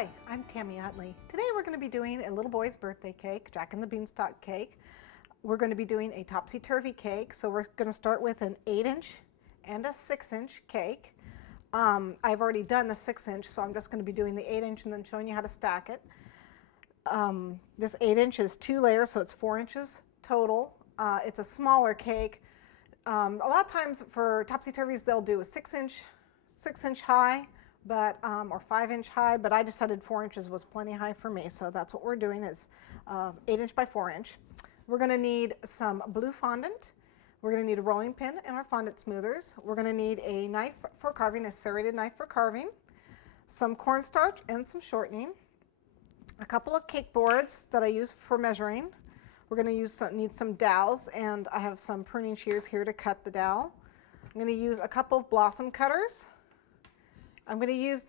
Hi, I'm Tami Utley. Today we're going to be doing a little boy's birthday cake, Jack and the Beanstalk cake. We're going to be doing a Topsy-Turvey cake, so we're going to start with an 8-inch and a 6-inch cake. I've already done the 6-inch, so I'm just going to be doing the 8-inch and then showing you how to stack it. This 8-inch is 2 layers, so it's 4 inches total. It's a smaller cake. A lot of times for Topsy-Turveys they'll do a 6-inch high, but or 5-inch high, but I decided 4 inches was plenty high for me, so that's what we're doing is 8-inch by 4-inch. We're going to need some blue fondant. We're going to need a rolling pin and our fondant smoothers. We're going to need a knife for carving, a serrated knife for carving, some cornstarch and some shortening, a couple of cake boards that I use for measuring. We're going to need some dowels, and I have some pruning shears here to cut the dowel. I'm going to use a couple of blossom cutters. I'm going to use,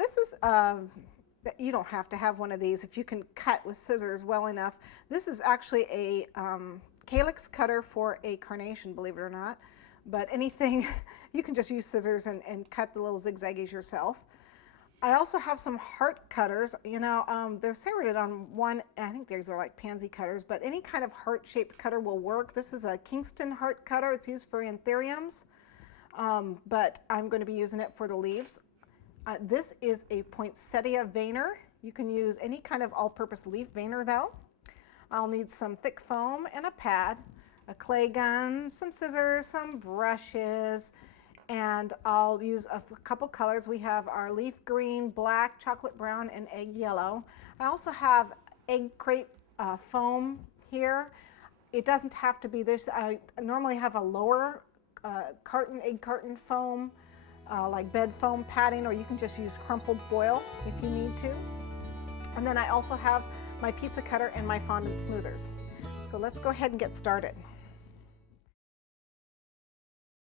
you don't have to have one of these if you can cut with scissors well enough. This is actually a calyx cutter for a carnation, believe it or not. But anything, you can just use scissors and cut the little zigzaggies yourself. I also have some heart cutters. You know, they're serrated on one, I think these are like pansy cutters, but any kind of heart-shaped cutter will work. This is a Kingston heart cutter. It's used for anthuriums, but I'm going to be using it for the leaves. This is a Pointsettia veiner. You can use any kind of all-purpose leaf veiner though. I'll need some thick foam and a pad, a clay gun, some scissors, some brushes, and I'll use a couple colors. We have our leaf green, black, chocolate brown, and egg yellow. I also have egg crate foam here. It doesn't have to be this. I normally have a lower egg carton foam, like bed foam padding, or you can just use crumpled foil if you need to. And then I also have my pizza cutter and my fondant smoothers. So let's go ahead and get started.